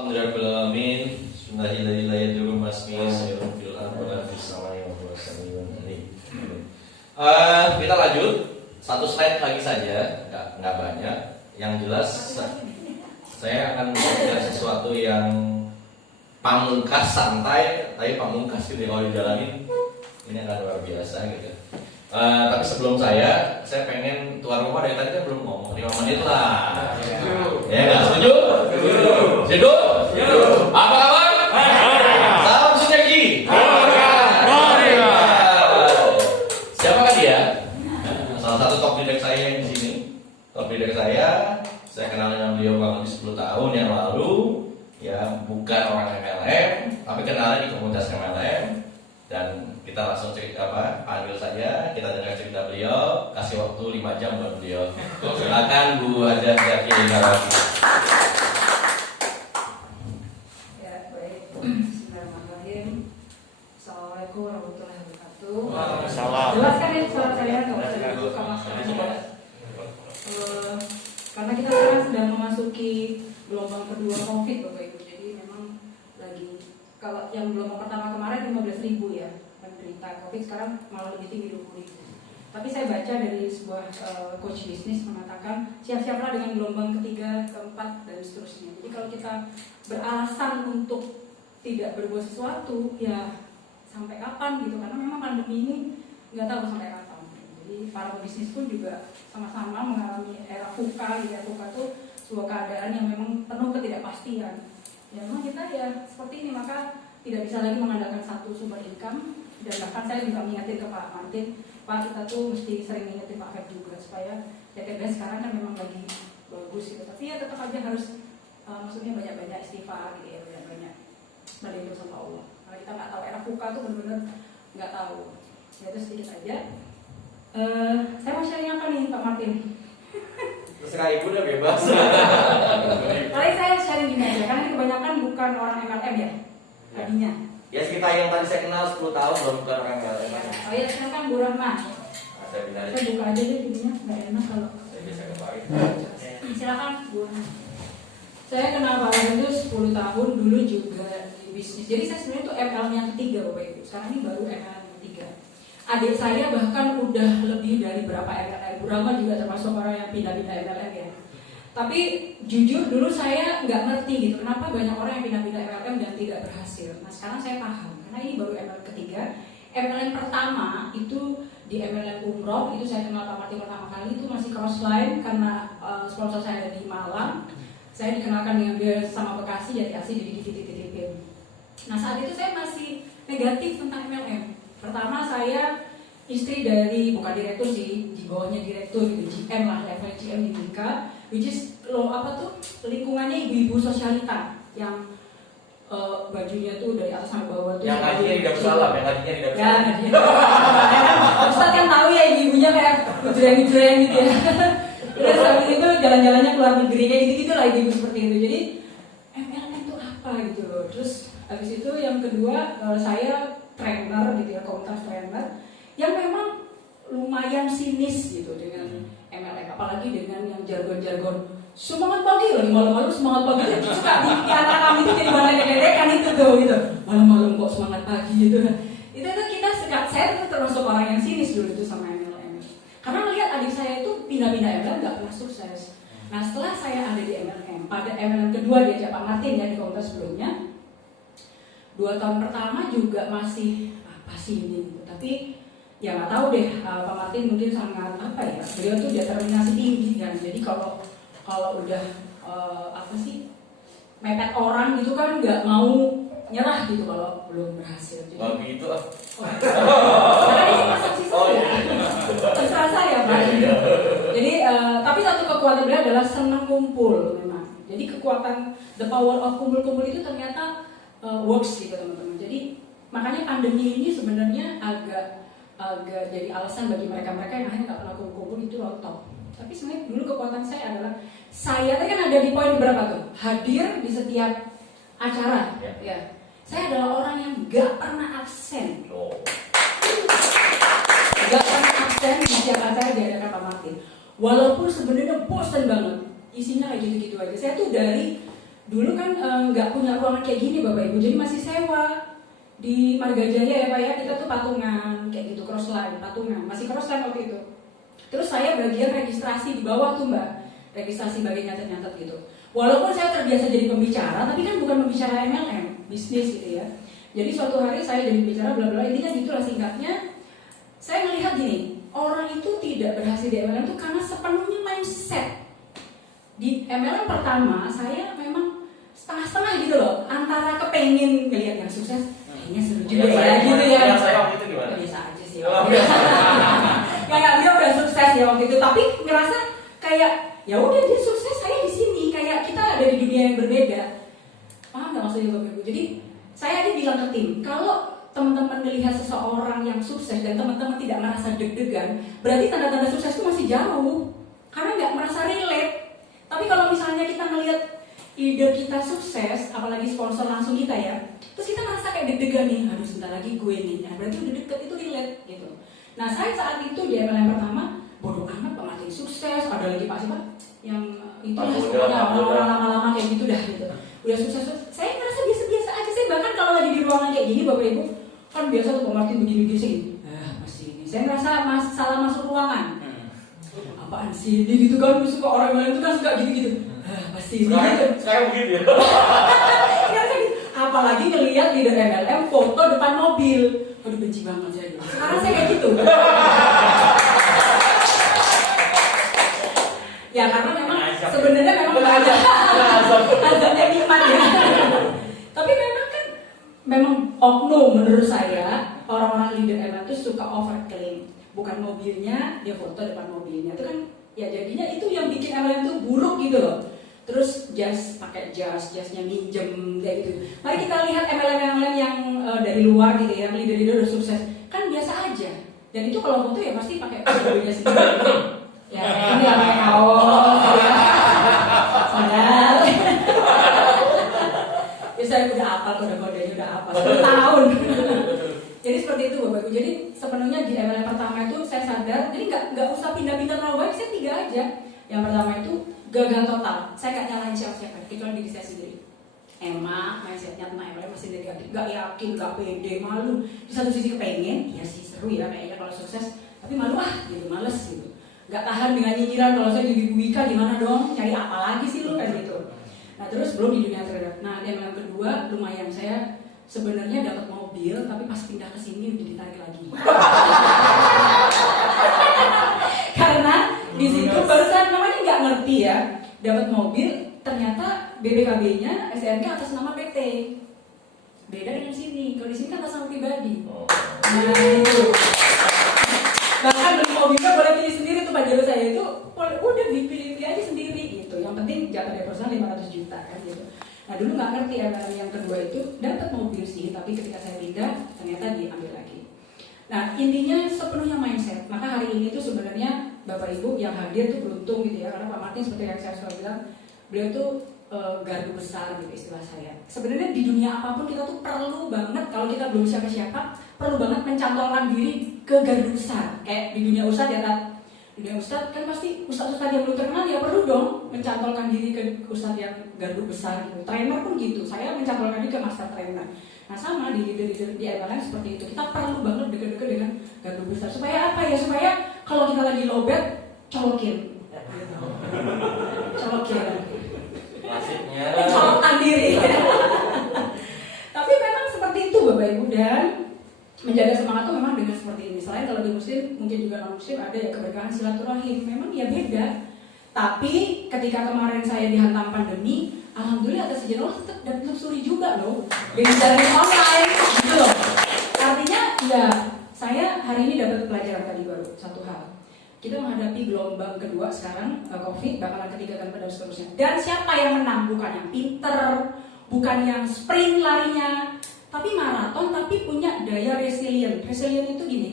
Alhamdulillahirrahmanirrahim. Kita lanjut satu slide lagi saja, nggak banyak. Yang jelas saya akan memberikan sesuatu yang pamungkas, santai, tapi pamungkas gitu kalau dijalanin ini akan luar biasa gitu. Tapi sebelum saya pengen tuan rumah dari tadi kan belum ngomong 5 menit lah. Ya nggak setuju? Setuju? Apa kabar? Salam sinergi. Siapakah dia? Salah satu top leader saya yang di sini. Top leader saya kenal dengan beliau kurang lebih 10 tahun yang lalu. Ya, bukan orang MLM, tapi kenalnya di komunitas MLM. Dan kita langsung panggil saja, kita dengar cerita beliau, kasih waktu 5 jam buat beliau. Silakan Bu Haja Zaki Indrawati. Ya, baik. Bismillahirrahmanirrahim. Assalamualaikum warahmatullahi wabarakatuh. Waalaikumsalam. Jelaskan ya suara saya nggak usah buka masker. Karena kita sekarang sedang memasuki gelombang kedua COVID, Bapak Ibu. Jadi memang lagi, kalau yang gelombang pertama kemarin 15.000 ya menderita COVID, sekarang malah lebih tinggi 20.000. Tapi saya baca dari sebuah coach bisnis mengatakan siap-siaplah dengan gelombang ketiga, keempat, dan seterusnya. Jadi kalau kita beralasan untuk tidak berbuat sesuatu, ya sampai kapan gitu? Karena memang pandemi ini nggak tahu sampai kapan. Jadi para pebisnis pun juga sama-sama mengalami era VUCA. Gitu ya, VUCA itu sebuah keadaan yang memang penuh ketidakpastian. Ya memang kita ya seperti ini, maka tidak bisa lagi mengandalkan satu sumber income. Dan bahkan saya juga mengingatkan ke Pak Martin, Pak, kita tuh mesti sering mengingatkan Pak Feb juga supaya TTBS sekarang kan memang lagi bagus gitu. Tapi ya tetap aja harus maksudnya banyak-banyak istighfar gitu ya, banyak-banyak berdoa sama Allah. Karena kita nggak tahu era VUCA tuh benar-benar nggak tahu. Ya itu sedikit aja. Saya mau sharing apa nih Pak Martin? Terserah Ibu udah bebas. Paling saya sharing gini aja, karena ini kebanyakan bukan orang MLM ya tadinya. Ya sekitar yang tadi saya kenal 10 tahun belum bukan orang MLM. Oh iya, silakan Bu Rahma. Saya buka aja deh videonya, nggak enak kalau. Saya bisa kemarin. Silakan Bu. Saya kenal Pak Rahma itu 10 tahun, dulu juga di bisnis. Jadi saya sebenarnya itu MLM yang ketiga Bapak Ibu. Sekarang ini baru MLM yang ketiga. Adik saya bahkan udah lebih dari berapa MLM. Bu Rahma juga termasuk orang yang pindah-pindah MLM ya. Tapi jujur dulu saya nggak ngerti gitu, kenapa banyak orang yang pindah-pindah MLM dan tidak berhasil. Nah sekarang saya paham, karena ini baru MLM ketiga. MLM pertama itu di MLM Umroh, itu saya kenal Pak Martin pertama kali, itu masih crossline karena sponsor saya ada di Malang. Saya dikenalkan dengan dia sama Bekasi, jadi asli jadi dititip-titipin. Nah saat itu saya masih negatif tentang MLM. Pertama saya istri dari, bukan direktur sih, di bawahnya direktur gitu, GM lah, level GM di Bika, which is lingkungannya ibu-ibu sosialita yang bajunya tuh dari atas sampai bawah tuh. Yang tadinya tidak bersalah, yang tadinya tidak bersalah. Ya, Ustadz yang tahu ya ibu-ibunya kayak gejreng-gejreng gitu ya. Terus habis itu jalan-jalannya keluar negeri kayak gitu-gitu lah ibu-ibu seperti itu. Jadi MLM itu apa gitu loh. Terus habis itu yang kedua saya trainer gitu ya, komunitas trainer yang memang lumayan sinis gitu dengan MLM, apalagi dengan yang jargon-jargon semangat pagi loh, malam-malam semangat pagi itu suka di anak kami itu jadi malah ledek-ledekan itu tuh gitu, malam-malam kok semangat pagi gitu. Itu kita saya tuh termasuk orang yang sinis dulu itu sama MLM, karena melihat adik saya itu pindah-pindah MLM nggak pernah sukses. Nah setelah saya ada di MLM, pada MLM kedua diajak Pak Martin ya di komunitas sebelumnya, 2 tahun pertama juga masih apa sih ini gitu. Tapi ya nggak tahu deh, Pak Martin mungkin sangat apa ya, beliau tuh determinasi tinggi kan. Jadi kalau udah apa sih mepet orang gitu kan nggak mau nyerah gitu kalau belum berhasil. Jadi, oh gitu ah. Karena ini masuk siswa ya, terserah saya Pak. Jadi tapi satu kekuatan beliau adalah senang kumpul memang. Jadi kekuatan the power of kumpul-kumpul itu ternyata works gitu teman-teman. Jadi makanya pandemi ini sebenarnya agak jadi alasan bagi mereka-mereka yang akhirnya nggak pernah kumpul-kumpul itu rontok. Tapi sebenarnya dulu kekuatan saya adalah saya kan ada di poin berapa tuh? Hadir di setiap acara. Ya. Saya adalah orang yang nggak pernah absen. Nggak pernah absen di setiap acara diadakan Pak Martin. Walaupun sebenarnya bosan banget, isinya kayak gitu-gitu aja. Saya tuh dari Dulu kan nggak punya ruangan kayak gini Bapak Ibu, jadi masih sewa di Marga Jaya ya Pak ya, kita tuh patungan kayak gitu, crossline, patungan, masih crossline waktu itu. Terus saya bagian registrasi di bawah tuh Mbak, registrasi bagian nyatet-nyatet gitu. Walaupun saya terbiasa jadi pembicara, tapi kan bukan pembicara MLM, bisnis gitu ya. Jadi suatu hari saya jadi pembicara bla bla, intinya gitulah singkatnya. Saya melihat gini, orang itu tidak berhasil di MLM itu karena sepenuhnya mindset. Di MLM pertama saya memang setengah-setengah gitu loh, antara kepengen ngelihat yang sukses, kayaknya seru juga ya gitu ya. Saya waktu itu gimana? Biasa aja sih. Kayak dia udah sukses ya waktu itu, tapi ngerasa kayak ya udah dia sukses, saya di sini, kayak kita ada di dunia yang berbeda. Paham nggak maksudnya Bapak Ibu? Jadi saya aja bilang ke tim, kalau teman-teman melihat seseorang yang sukses dan teman-teman tidak merasa deg-degan, berarti tanda-tanda sukses itu masih jauh, karena nggak merasa relate. Tapi kalau misalnya kita melihat leader kita sukses, apalagi sponsor langsung kita ya, terus kita merasa kayak deg-degan nih, aduh sebentar lagi gue nih, nah, berarti udah deket, itu relate gitu. Nah saya saat itu di MLM pertama, bodoh amat Pak Martin sukses, ada lagi Pak siapa yang itu ya semuanya orang lama-lama kayak gitu dah gitu. Udah sukses, saya ngerasa biasa-biasa aja. Saya bahkan kalau lagi di ruangan kayak gini Bapak Ibu, kan biasa tuh Pak Martin begini-begini sih, masih ini. Saya ngerasa salah masuk ruangan. Apaan sih ini gitu kan, suka orang lain itu kan suka gitu-gitu. Pasti ini gitu. Sekarang begitu ya. Apalagi ngelihat leader MLM foto depan mobil. Aduh benci banget saya dulu. Sekarang saya kayak gitu. Ya karena memang sebenarnya memang ada azabnya nikmat ya. Tapi memang kan memang oknum menurut saya orang-orang leader MLM itu suka overclaim. Bukan mobilnya, dia foto depan mobilnya. Itu kan ya jadinya itu yang bikin MLM itu buruk gitu loh. Terus pakai jasnya minjem kayak gitu. Mari kita lihat MLM yang dari luar gitu ya, leader-leader udah sukses. Kan biasa aja. Dan itu kalau foto ya pasti pakai mobilnya sendiri. Ya ini namanya kaos. Sadar. Ya saya udah hafal kode-kodenya, udah hafal 10 tahun. Jadi seperti itu Bapak Ibu. Jadi sepenuhnya di MLM pertama itu saya sadar, jadi nggak usah pindah-pindah terlalu banyak, saya 3 aja. Yang pertama itu gagal total. Saya nggak nyalahin siapa-siapa, kecuali diri saya sendiri. Emang mindsetnya tentang MLM masih negatif, nggak yakin, nggak pede, malu. Di satu sisi kepengen, ya sih seru ya kayaknya kalau sukses, tapi malu gitu, males gitu. Nggak tahan dengan nyinyiran kalau saya jadi Bu Wika gimana dong, cari apa lagi sih lu kan gitu. Nah terus belum di dunia trader. Nah di MLM kedua lumayan, saya sebenarnya dapat mobil, tapi pas pindah ke sini udah ditarik lagi. Karena di situ barusan namanya nggak ngerti ya, dapat mobil, ternyata BPKB-nya SNK atas nama PT. Beda dengan sini, kalau di sini kan atas nama pribadi. Nah itu. Bahkan beli mobilnya boleh pilih sendiri tuh Pak Jero saya itu, udah dipilih aja sendiri gitu. Yang penting jatah depositnya 500 juta kan gitu. Nah dulu nggak ngerti MLM yang kedua itu dapat mobil sih, tapi ketika saya pindah ternyata diambil lagi. Nah intinya sepenuhnya mindset. Maka hari ini tuh sebenarnya Bapak Ibu yang hadir tuh beruntung gitu ya, karena Pak Martin seperti yang saya sudah bilang, beliau tuh gardu besar gitu istilah saya. Sebenarnya di dunia apapun kita tuh perlu banget, kalau kita belum siapa-siapa, perlu banget mencantolkan diri ke gardu besar. Kayak di dunia ustadz ya Tat. Dunia ustadz kan pasti ustadz-ustadz yang belum terkenal ya perlu dong mencantolkan diri ke ustadz yang gardu besar gitu. Trainer pun gitu, saya mencantolkan diri ke master trainer. Nah sama di leader di MLM seperti itu, kita perlu banget deket-deket dengan gardu besar. Supaya apa ya? Supaya kalau kita lagi lowbat, colokin. Colokin. Nasibnya. Mencolokkan diri. Tapi memang seperti itu Bapak Ibu, dan menjaga semangat itu memang dengan seperti ini. Selain kalau di muslim, mungkin juga non muslim ada ya keberkahan silaturahim. Memang ya beda. Tapi ketika kemarin saya dihantam pandemi, alhamdulillah atas izin Allah tetap dan telusuri juga loh. Dari jaringan online gitu loh. Artinya ya saya hari ini dapat pelajaran tadi baru satu hal. Kita menghadapi gelombang kedua sekarang, COVID, bakalan ketiga dan pada seterusnya. Dan siapa yang menang? Bukan yang pinter, bukan yang sprint larinya, tapi maraton, tapi punya daya resilient. Resilient itu gini,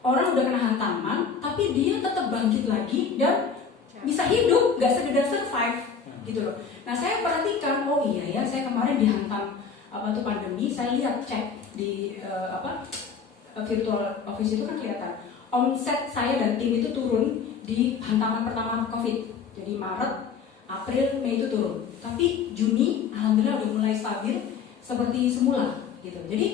orang udah kena hantaman, tapi dia tetap bangkit lagi dan bisa hidup, gak sekedar survive, gitu loh. Nah saya perhatikan, oh iya ya, saya kemarin dihantam pandemi, saya lihat cek di virtual office itu kan kelihatan. Omset saya dan tim itu turun di hantaman pertama COVID. Jadi Maret, April, Mei itu turun. Tapi Juni, alhamdulillah udah mulai stabil seperti semula gitu. Jadi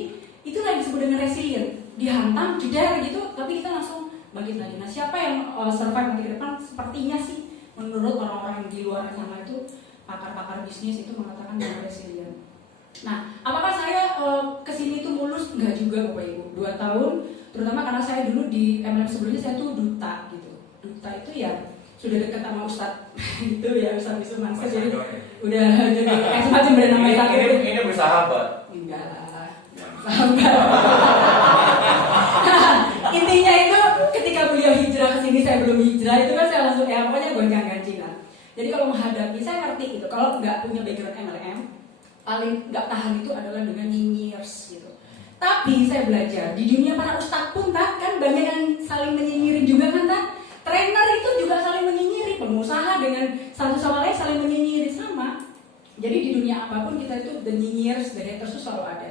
itu yang disebut dengan resilient. Dihantam, jeder gitu, tapi kita langsung bangkit lagi. Nah, siapa yang survive nanti ke depan? Sepertinya sih menurut orang-orang yang di luar sana itu, pakar-pakar bisnis itu mengatakan bahwa resilient. Nah, apakah saya kesini tuh mulus? Enggak juga Bapak Ibu. 2 tahun, terutama karena saya dulu di MLM sebelumnya saya tuh duta gitu. Duta itu ya sudah dekat sama Ustadz itu ya, Ustadz Wisman. Jadi udah jadi semacam brand nama ini bersahabat. Enggak lah, sahabat. Intinya itu ketika beliau hijrah ke sini, saya belum hijrah, itu kan saya langsung ya pokoknya goncang ganjing lah. Jadi kalau menghadapi, saya ngerti gitu. Kalau nggak punya background MLM, paling nggak tahan itu adalah dengan nyinyir gitu. Tapi saya belajar di dunia para ustadz pun kan banyak yang saling menyinyirin juga kan tak? Trainer itu juga saling menyinyiri, pengusaha dengan satu sama lain saling menyinyiri sama. Jadi di dunia apapun kita itu the nyinyir, the haters itu selalu ada.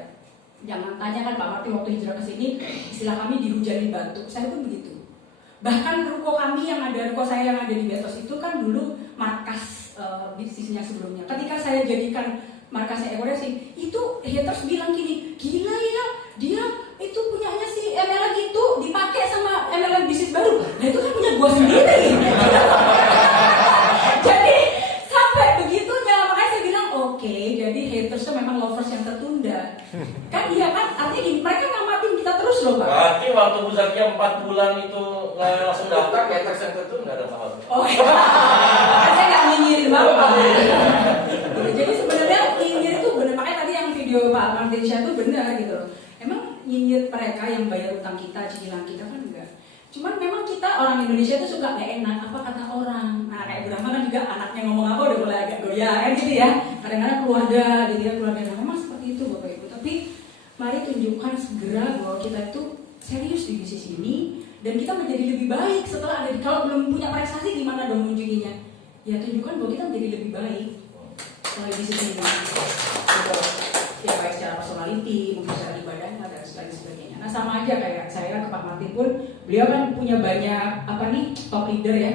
Jangan tanya kan Pak Marty waktu hijrah ke sini, istilah kami dihujani batu. Saya pun begitu. Bahkan ruko kami yang ada, ruko saya yang ada di Betos itu kan dulu markas bisnisnya sebelumnya. Ketika saya jadikan markasnya Ekoresi, itu haters bilang gini, gila ya, dia itu punyanya si MLM itu dipakai sama MLM bisnis baru. Nah itu kan punya gua sendiri. Jadi sampai begitunya, makanya saya bilang oke, jadi haters itu memang lovers yang tertunda. Kan iya kan, artinya gini, mereka ngamatin kita terus loh Pak. Berarti waktu Bu Zakia 4 bulan itu nggak langsung daftar, kayak teks yang tertunda ada sama. Oh iya, kan saya nggak nyinyirin Bapak. Jadi sebenarnya nyinyir itu benar, makanya tadi yang video Pak Martinsya itu benar gitu loh. Emang nyinyir mereka yang bayar utang kita, cicilan kita kan enggak. Cuman memang kita orang Indonesia itu suka nggak enak apa kata orang. Nah kayak Bu Rahma kan juga anaknya ngomong apa udah mulai agak goyah kan gitu ya. Kadang-kadang keluarga, jadi ya keluarga. Nah, memang seperti itu Bapak Ibu. Tapi mari tunjukkan segera bahwa kita itu serius di bisnis ini dan kita menjadi lebih baik setelah ada. Kalau belum punya prestasi gimana dong nunjukinnya? Ya tunjukkan bahwa kita menjadi lebih baik setelah bisnis ini. Gitu. Ya baik secara personality, mungkin secara ibadahnya dan sebagainya. Nah sama aja kayak saya ke Pak Martin pun, beliau kan punya banyak top leader ya.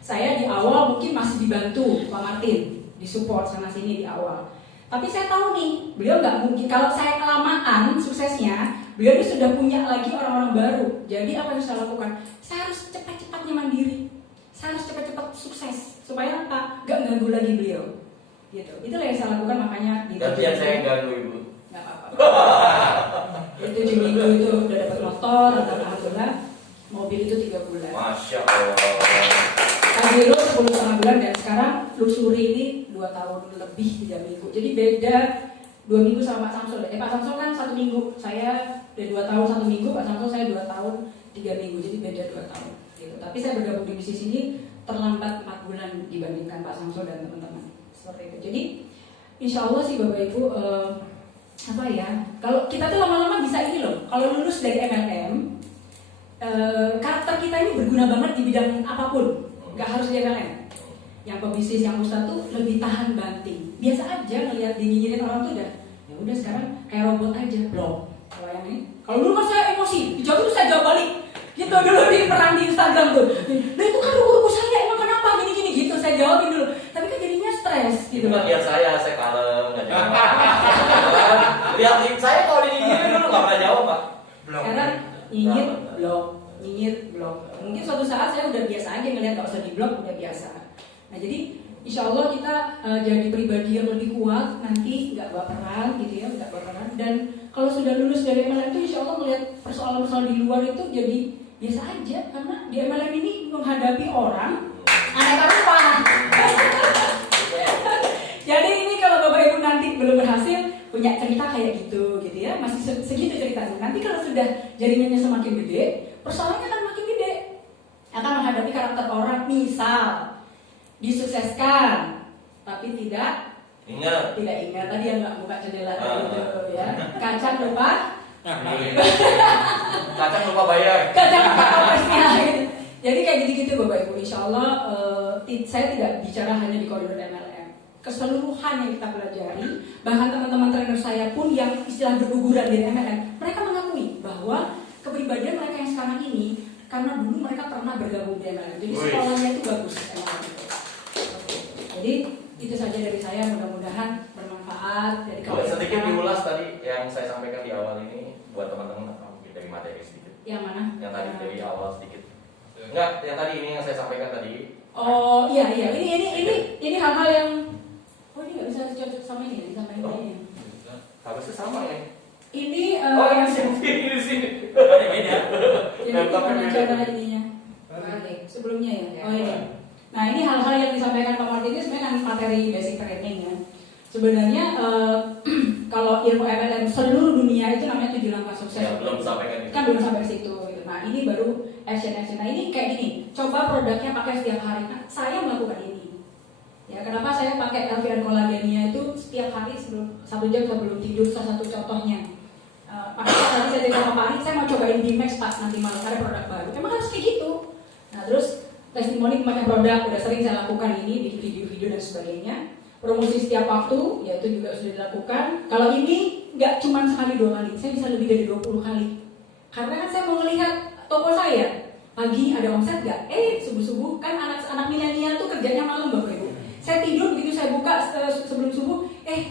Saya di awal mungkin masih dibantu Pak Martin, disupport sana sini di awal. Tapi saya tahu nih, beliau nggak mungkin kalau saya kelamaan suksesnya, beliau itu sudah punya lagi orang-orang baru. Jadi apa yang saya lakukan? Saya harus cepat-cepatnya mandiri. Saya harus cepat-cepat sukses supaya apa? Nggak ganggu lagi beliau. Gitu. Itulah yang saya lakukan makanya di Gantian saya ganggu Ibu. Nggak apa-apa. Itu 7 minggu itu udah dapat motor, alhamdulillah. Mobil itu 3 bulan. Masya Allah. Pajero 10,5 bulan dan sekarang luxury ini 2 tahun lebih 3 minggu. Jadi beda 2 minggu sama Pak Samsul. Pak Samsul kan 1 minggu, saya udah 2 tahun 1 minggu, Pak Samsul saya 2 tahun 3 minggu. Jadi beda 2 tahun. Gitu. Tapi saya bergabung di bisnis ini terlambat 4 bulan dibandingkan Pak Samsul dan teman-teman. Seperti itu. Jadi insya Allah sih Bapak Ibu kalau kita tuh lama-lama bisa ini loh. Kalau lulus dari MLM, karakter kita ini berguna banget di bidang apapun. Gak harus di MLM. Yang pebisnis, yang usaha tuh lebih tahan banting. Biasa aja ngelihat dinyinyirin orang tuh udah sekarang kayak robot aja blok. Kalau yang ini, kalau dulu kan saya emosi, dijawab tuh saya jawab balik. Gitu dulu di perang di Instagram tuh. Nah itu kan ruku saya emang kenapa gini-gini gitu saya jawabin dulu. Tapi kan jadinya stres gitu. Itu kan lihat saya kalem nggak jawab. Lihat saya kalau dinyinyirin dulu nggak pernah jawab Pak. Karena nyinyir blok. Mungkin suatu saat saya udah biasa aja ngeliat gak usah di blok udah biasa. Nah jadi insya Allah kita jadi pribadi yang lebih kuat nanti nggak baperan gitu ya, nggak baperan. Dan kalau sudah lulus dari MLM itu insya Allah melihat persoalan-persoalan di luar itu jadi biasa aja karena di MLM ini menghadapi orang aneka rupa. Jadi ini kalau Bapak Ibu nanti belum berhasil punya cerita kayak gitu ya, masih segitu ceritanya. Nanti kalau sudah jaringannya semakin gede, persoalannya akan makin gede. Akan menghadapi karakter orang, misal disukseskan tapi tidak ingat tadi yang nggak buka jendela itu ya, kacang lupa bayar. Kacang lupa kompresnya. Jadi kayak gitu-gitu Bapak Ibu. Insya Allah saya tidak bicara hanya di koridor MLM. Keseluruhan yang kita pelajari, bahkan teman-teman trainer saya pun yang istilah berguguran di MLM, mereka mengakui bahwa kepribadian mereka yang sekarang ini karena dulu mereka pernah bergabung di MLM. Jadi sekolahnya itu bagus MLM itu. Jadi saja dari saya, mudah-mudahan bermanfaat dari Boleh kalian. sedikit diulas tadi yang saya sampaikan di awal ini buat teman-teman mungkin dari materi sedikit. Yang mana? Yang tadi dari awal sedikit. Enggak, yang tadi ini yang saya sampaikan tadi. Oh iya, ini hal-hal yang ini nggak bisa cocok sama ini, sama ini. Harusnya sama ya. Ini Oh, yang di sini. Beda. Jadi gimana cara ininya? Oke, sebelumnya ya. Oh iya. Nah ini hal-hal yang disampaikan Pak Martin ini sebenarnya kan materi basic training ya. Sebenarnya kalau ilmu MLM seluruh dunia itu namanya 7 langkah sukses. Ya, belum sampaikan itu. Kan belum sampai ke situ. Nah ini baru action. Nah ini kayak gini. Coba produknya pakai setiap hari. Nah, saya melakukan ini. Ya kenapa saya pakai LVN Kolagenia itu setiap hari sebelum 1 jam sebelum tidur. Salah satu contohnya. Tadi saya cerita sama Pak Ari, saya mau cobain Bimax Pak nanti malam ada produk baru. Emang harus kayak gitu. Nah terus testimoni pemakaian produk udah sering saya lakukan ini, bikin video-video dan sebagainya. Promosi setiap waktu, ya itu juga sudah dilakukan. Kalau ini nggak cuma sekali 2 kali, saya bisa lebih dari 20 kali. Karena kan saya mau melihat toko saya, pagi ada omset nggak? Subuh-subuh kan anak-anak milenial tuh kerjanya malam Bapak Ibu. Saya tidur begitu saya buka sebelum subuh,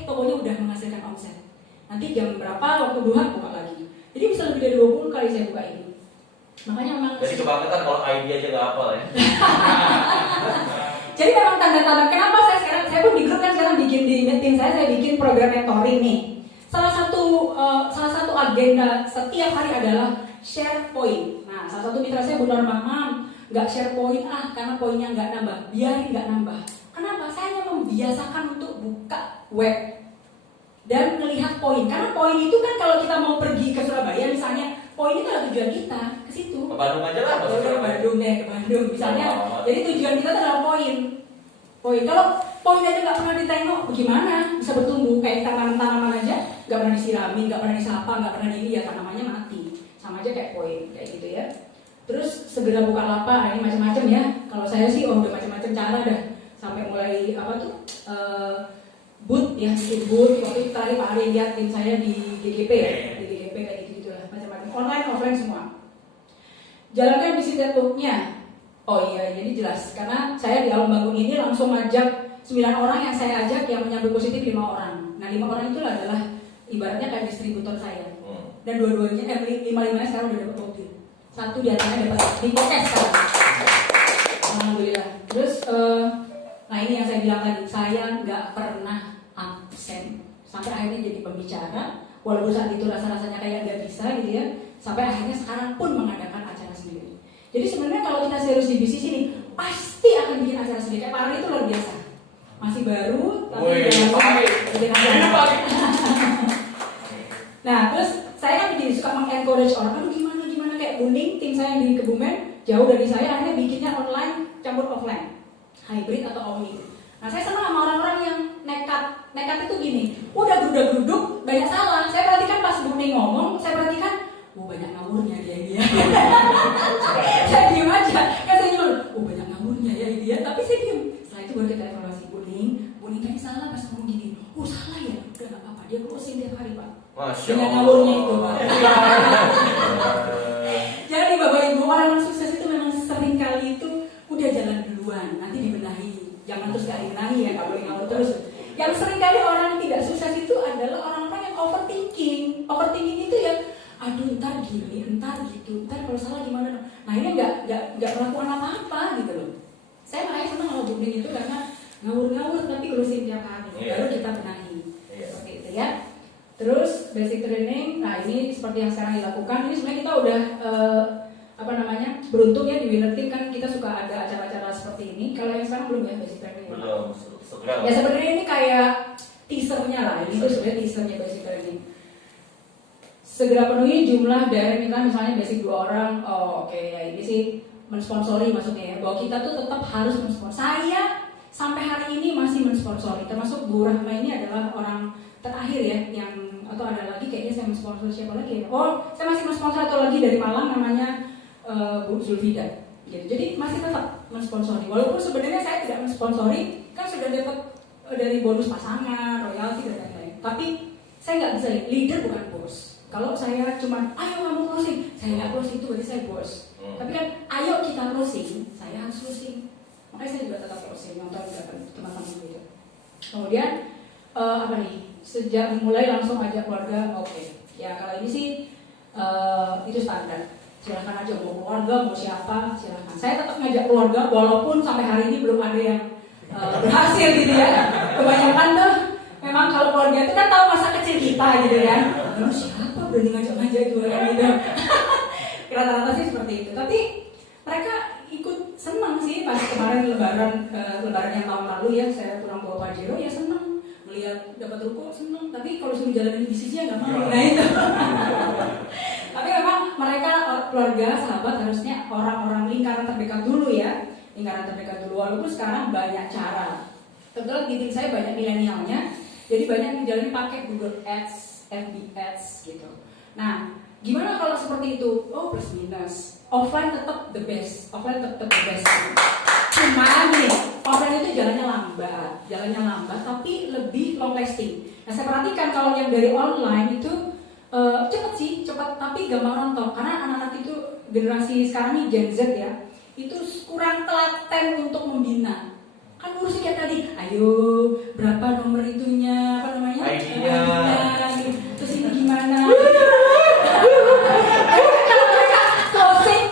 tokonya udah menghasilkan omset. Nanti jam berapa waktu duha buka lagi. Jadi bisa lebih dari 20 kali saya buka ini. Makanya memang Jadi kebangetan kalau ID aja nggak hafal ya. jadi memang tanda-tanda kenapa saya pun di grup kan sekarang bikin di tim saya bikin program mentoring nih. Salah satu agenda setiap hari adalah share point. Nah, salah satu mitra saya Bu Norma, nggak share point karena poinnya nggak nambah, biarin nggak nambah. Kenapa? Saya hanya membiasakan untuk buka web dan melihat poin. Karena poin itu kan kalau kita mau pergi ke Surabaya misalnya, poin itu adalah tujuan kita ke situ. Ke Bandung aja lah. Ya udah ke Bandung deh, ke Bandung misalnya. Oh. Jadi tujuan kita adalah poin. Kalau poin aja nggak pernah ditengok, bagaimana bisa bertumbuh? Kayak tanaman-tanaman aja nggak pernah disirami, nggak pernah disapa, nggak pernah dilihat, tanamannya mati. Sama aja kayak poin, kayak gitu ya. Terus segera buka lapak, ini macam-macam ya. Kalau saya sih udah macam-macam cara dah. Sampai mulai boot ya, bikin boot. Waktu itu terakhir Pak Ari lihat tim saya di GGP ya, di GGP kayak gitu lah, macam-macam online, offline semua. Jalankan bisnis networknya. Oh iya, jadi jelas karena saya di Alam Bangun ini langsung ngajak 9 orang yang saya ajak yang menyambut positif 5 orang. Nah 5 orang itu adalah ibaratnya kayak distributor saya. Dan dua-duanya 5-5-nya sekarang udah dapat mobil. Satu di antaranya dapat di podcast sekarang. Alhamdulillah. Terus nah ini yang saya bilang tadi, saya nggak pernah absen sampai akhirnya jadi pembicara. Walaupun saat itu rasa-rasanya kayak nggak bisa gitu ya, sampai akhirnya sekarang pun mengadakan acara sendiri. Jadi sebenarnya kalau kita serius di bisnis ini, pasti akan bikin acara sendiri. Kayak Pak Ari itu luar biasa, masih baru tapi bikin acara. Nah terus saya kan jadi suka mengencourage orang, aduh gimana kayak Buning, tim saya di Kebumen jauh dari saya, akhirnya bikinnya online campur offline, hybrid atau omni. Nah saya senang sama orang-orang yang nekat itu gini, udah geruduk banyak salah. Saya perhatikan pas Buning ngomong, saya perhatikan, banyak ngawurnya dia. Saya diem aja, kan saya nyuruh, banyak ngawurnya ya dia, tapi saya diem. Setelah itu baru kita evaluasi, Buning tadi salah pas ngomong gini, salah ya, udah gak apa-apa, dia closing tiap hari Pak. Dengan ngawurnya itu Pak. Jadi Bapak Ibu, orang yang sukses itu memang sering kali itu udah jalan duluan, nanti dibenahi. Jangan terus gak dibenahi ya, gak boleh ngawur terus. Yang sering kali orang yang tidak sukses itu adalah orang-orang yang overthinking. Overthinking itu ya, aduh ntar gini, ntar gitu, ntar kalau salah gimana. Nah ini nggak melakukan apa-apa gitu loh. Saya makanya senang kalau Buning itu karena ngawur-ngawur tapi closing tiap hari, baru kita benahi. Seperti itu ya. Terus basic training, nah ini seperti yang sekarang dilakukan. Ini sebenarnya kita udah beruntung ya di Winner Team kan kita suka ada acara-acara seperti ini. Kalau yang sekarang belum ya basic training. Belum. Ya sebenarnya ini kayak teasernya lah. Ini tuh sebenarnya teasernya basic training. Segera penuhi jumlah direct mitra misalnya basic 2 orang. Oke, ya ini sih mensponsori maksudnya ya. Bahwa kita tuh tetap harus mensponsori. Saya sampai hari ini masih mensponsori. Termasuk Bu Rahma ini adalah orang terakhir ya yang atau ada lagi kayaknya saya mensponsor siapa lagi ya? Saya masih mensponsor atau lagi dari Malang namanya Bu Zulfida. Gitu. Jadi masih tetap mensponsori. Walaupun sebenarnya saya tidak mensponsori, kan sudah dapat dari bonus pasangan, royalti dan lain-lain. Tapi saya nggak bisa leader bukan bos. Kalau saya cuma ayo kamu closing, saya nggak closing itu berarti saya bos. Tapi kan ayo kita closing, saya harus closing. Makanya saya juga tetap closing, nonton juga teman-teman gitu. Kemudian apa nih? Sejak dimulai langsung ajak keluarga, oke. Ya kalau ini sih itu standar. Silahkan aja mau keluarga, mau siapa, silahkan. Saya tetap ngajak keluarga walaupun sampai hari ini belum ada yang berhasil gitu ya. Kebanyakan tuh memang kalau keluarga itu kan tahu masa kecil kita gitu kan. Lalu siapa berani ngajak-ngajak itu orang gitu. Rata-rata sih seperti itu. Tapi mereka ikut senang sih pas kemarin lebaran yang tahun lalu ya, saya kurang bawa Pajero ya senang. Melihat dapat ruko senang, tapi kalau suruh jalanin bisnisnya nggak mau. Nah itu. Tapi memang mereka keluarga, sahabat harusnya orang-orang lingkaran terdekat dulu ya. Lingkaran terdekat dulu, walaupun sekarang banyak cara. Kebetulan di tim saya banyak milenialnya, jadi banyak yang jalanin pakai Google Ads, FB Ads gitu. Nah, gimana kalau seperti itu? Oh plus minus. Offline tetap the best. Offline tetap the best. Cuma gini, offline itu jalannya lambat, tapi lebih long lasting. Nah saya perhatikan kalau yang dari online itu cepat, tapi gampang rontok. Karena anak-anak itu generasi sekarang nih Gen Z ya, itu kurang telaten untuk membina. Kan ngurusin kayak tadi, ayo berapa nomor itunya, apa namanya? ID-nya. Terus ini gimana? Kalau mereka closing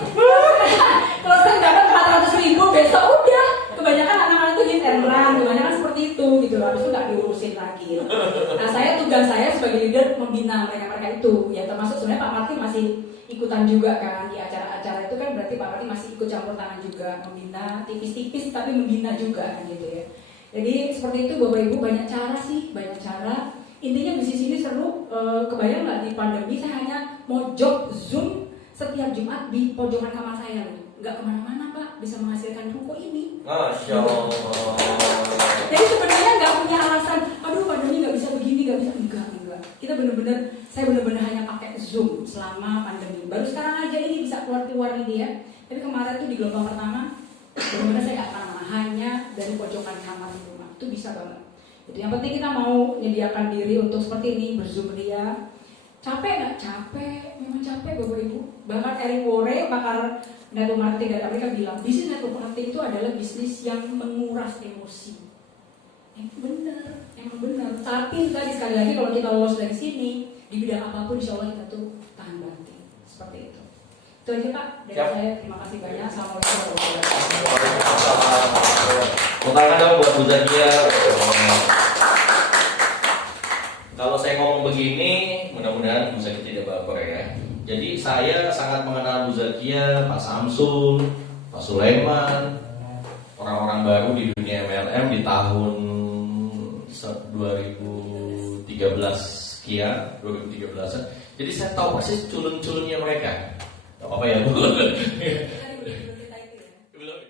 dapat 400.000 besok udah. Kebanyakan anak-anak itu hit and run, kebanyakan seperti itu gitu loh. Habis itu nggak diurusin lagi. Nah tugas saya sebagai leader membina mereka itu. Ya termasuk sebenarnya Pak Martin masih ikutan juga kan di acara-acara itu kan, berarti Pak Martin masih ikut campur tangan juga membina, tipis-tipis tapi membina juga kan gitu ya. Jadi seperti itu Bapak Ibu, banyak cara sih, banyak cara. Intinya bisnis ini seru. Kebayang nggak di pandemi saya hanya mojok Zoom setiap Jumat di pojokan kamar saya loh. Nggak kemana-mana Pak, bisa menghasilkan ruko ini. Masya Allah. Jadi sebenarnya nggak punya alasan, aduh pandemi nggak bisa begini, nggak bisa, enggak. Kita saya benar-benar hanya pakai Zoom selama pandemi. Baru sekarang aja ini bisa keluar ini ya. Tapi kemarin tuh di gelombang pertama, benar-benar saya nggak kemana-mana, hanya dari pojokan kamar di rumah. Itu bisa banget. Jadi yang penting kita mau menyediakan diri untuk seperti ini, berzoom ria. Capek nggak? Capek, memang capek Bapak Ibu. Bahkan Eric Worre, pakar network marketing dari Amerika bilang, bisnis network marketing itu adalah bisnis yang menguras emosi. Emang benar. Tapi tadi sekali lagi kalau kita lolos dari sini di bidang apapun, insya Allah kita tuh tahan banting. Seperti itu. Itu aja Pak dari saya. Terima kasih banyak. Assalamualaikum warahmatullahi wabarakatuh. Pertanyaan buat Bu Zakia. Kalau saya ngomong begini, mudah-mudahan Bu Zakia tidak baper ya. Jadi saya sangat mengenal Bu Zakia, Pak Samsul, Pak Sulaiman, orang-orang baru di dunia MLM di tahun 2013 sekian, 2013. Jadi saya tahu persis culun-culunnya mereka. Gak apa-apa ya Bu.